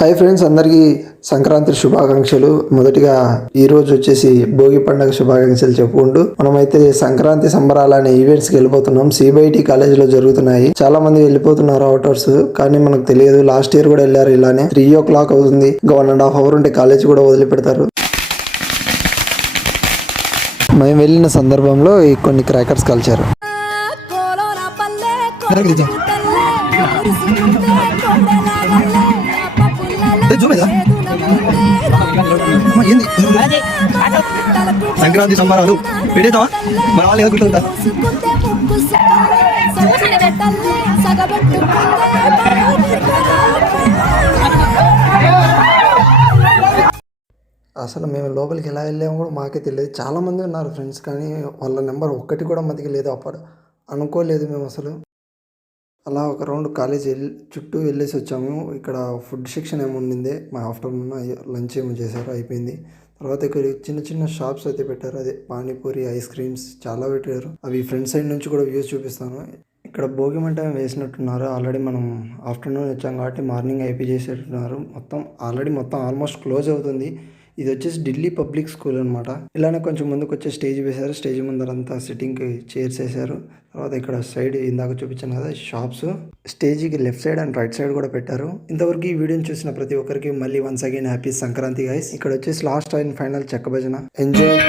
Hi friends అందరికీ సంక్రాంతి శుభాకాంక్షలు. మొదటిగా ఈ రోజు వచ్చేసి భోగి పండుగ శుభాకాంక్షలు చెప్పుకుంటూ మనమైతే సంక్రాంతి సంబరాలు అనే ఈవెంట్స్కి వెళ్ళిపోతున్నాం. సిబిఐటి కాలేజ్లో జరుగుతున్నాయి. చాలా మంది వెళ్ళిపోతున్నారు అవుటర్స్ కానీ మనకు తెలియదు. లాస్ట్ ఇయర్ కూడా వెళ్ళారు ఇలానే. త్రీ ఓ క్లాక్ అవుతుంది. ఇంకా వన్ అండ్ హాఫ్ అవర్ ఉంటే కాలేజ్ కూడా వదిలిపెడతారు. మేము వెళ్ళిన సందర్భంలో ఈ కొన్ని క్రాకర్స్ కలిచారు సంక్రాంతి సంబరాలు పెడతావా మన వాళ్ళు ఎదుర్కొంటారు అసలు మేము లోపలికి ఎలా వెళ్ళామో కూడా మాకే తెలియదు. చాలామంది ఉన్నారు ఫ్రెండ్స్ కానీ వాళ్ళ నెంబర్ ఒక్కటి కూడా మతికి లేదు అప్పుడు. అనుకోలేదు మేము అసలు. అలా ఒక రౌండ్ కాలేజ్ వెళ్ళి చుట్టూ వెళ్ళేసి వచ్చాము. ఇక్కడ ఫుడ్ సెక్షన్ ఏమో ఉండింది. మా ఆఫ్టర్నూన్ లంచ్ ఏమో చేశారు అయిపోయింది. తర్వాత ఇక్కడ చిన్న చిన్న షాప్స్ అయితే పెట్టారు. అదే పానీపూరి ఐస్ క్రీమ్స్ చాలా పెట్టారు. అవి ఫ్రంట్ సైడ్ నుంచి కూడా వ్యూస్ చూపిస్తాను. ఇక్కడ భోగి మంట వేసినట్టున్నారు. ఆల్రెడీ మనం ఆఫ్టర్నూన్ వచ్చాం కాబట్టి మార్నింగ్ అయిపోయి చేసేట్టున్నారు. మొత్తం ఆల్రెడీ మొత్తం ఆల్మోస్ట్ క్లోజ్ అవుతుంది. ఇది వచ్చేసి ఢిల్లీ పబ్లిక్ స్కూల్ అనమాట ఇలానే కొంచెం ముందుకు వచ్చే స్టేజ్ వేశారు. స్టేజ్ ముందరంతా సిట్టింగ్కి చైర్స్ వేశారు. తర్వాత ఇక్కడ సైడ్ ఇందాక చూపించాను కదా షాప్స్ స్టేజ్కి left side and right side కూడా పెట్టారు. ఇంతవరకు ఈ వీడియోని చూసిన ప్రతి ఒక్కరికి మళ్ళీ once again happy Sankranti guys ఇక్కడ వచ్చేసి లాస్ట్ అండ్ ఫైనల్ చెక్క భజన. ఎంజాయ్